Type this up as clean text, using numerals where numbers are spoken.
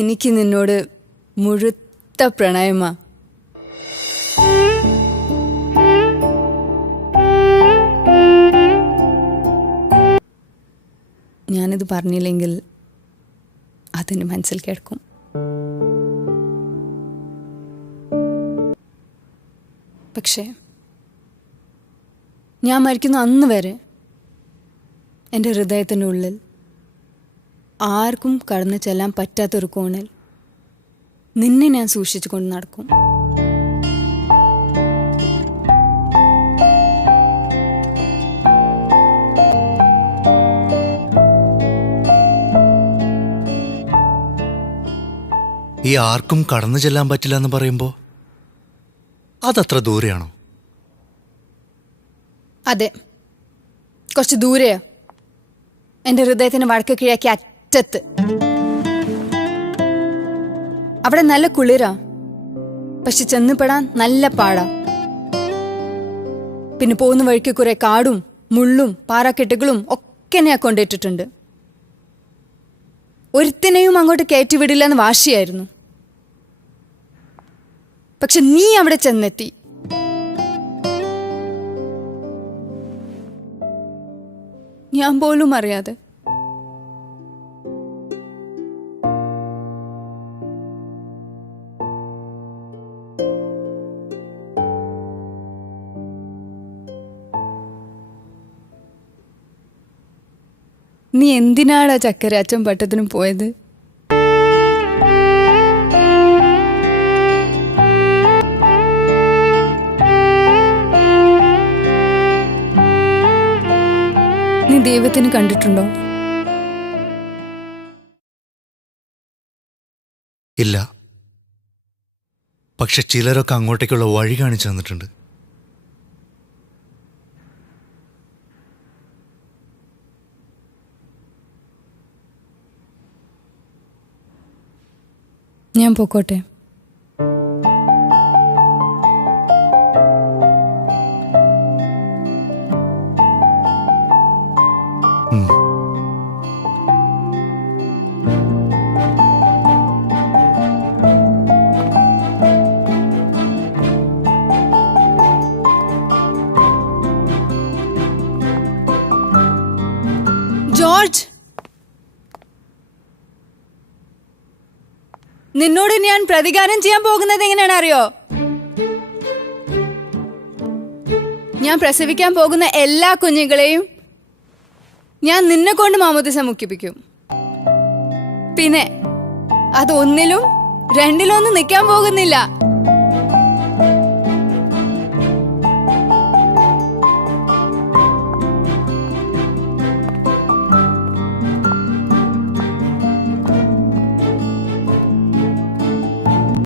എനിക്ക് നിന്നോട് മുഴുത്ത പ്രണയമാ. ഞാനിത് പറഞ്ഞില്ലെങ്കിൽ അതിന് മനസ്സിൽ കേൾക്കും. പക്ഷേ ഞാൻ മരിക്കുന്ന അന്ന് വരെ എൻ്റെ ഹൃദയത്തിൻ്റെ ഉള്ളിൽ ആർക്കും കടന്നു ചെല്ലാൻ പറ്റാത്തൊരു കോണിൽ നിന്നെ ഞാൻ സൂക്ഷിച്ചു കൊണ്ട് നടക്കും. ഈ ആർക്കും കടന്നു ചെല്ലാൻ പറ്റില്ല എന്ന് പറയുമ്പോ അതത്ര ദൂരെയാണോ? അതെ, കുറച്ച് ദൂരെയാ. എൻ്റെ ഹൃദയത്തിന് വടക്ക് കിഴക്കി അറ്റത്ത്. അവിടെ നല്ല കുളിരാ, പക്ഷെ ചെന്നുപെടാൻ നല്ല പാടാ. പിന്നെ പോകുന്ന വഴിക്ക് കുറെ കാടും മുള്ളും പാറക്കെട്ടുകളും ഒക്കെ ഞാൻ കൊണ്ടിട്ടിട്ടുണ്ട്. ഒരുത്തിനെയും അങ്ങോട്ട് കയറ്റിവിടില്ല എന്ന് വാശിയായിരുന്നു. പക്ഷെ നീ അവിടെ ചെന്നെത്തി. ഞാൻ പോലും അറിയാതെ. നീ എന്തിനാടാ ചക്കര അച്ഛൻ പട്ടത്തിനും പോയത്? നീ ദൈവത്തിന് കണ്ടിട്ടുണ്ടോ? ഇല്ല, പക്ഷെ ചിലരൊക്കെ അങ്ങോട്ടേക്കുള്ള വഴി കാണിച്ചു തന്നിട്ടുണ്ട്. ഞാൻ പോക്കോട്ടെ? ജോർജ്, നിന്നോട് ഞാൻ പ്രതികാരം ചെയ്യാൻ പോകുന്നത് എങ്ങനെയാണ് അറിയോ? ഞാൻ പ്രസവിക്കാൻ പോകുന്ന എല്ലാ കുഞ്ഞുങ്ങളെയും ഞാൻ നിന്നെ കൊണ്ട് മാമോദിസ മുക്കിപ്പിക്കും. പിന്നെ അത് ഒന്നിലും രണ്ടിലും ഒന്നും നിൽക്കാൻ പോകുന്നില്ല.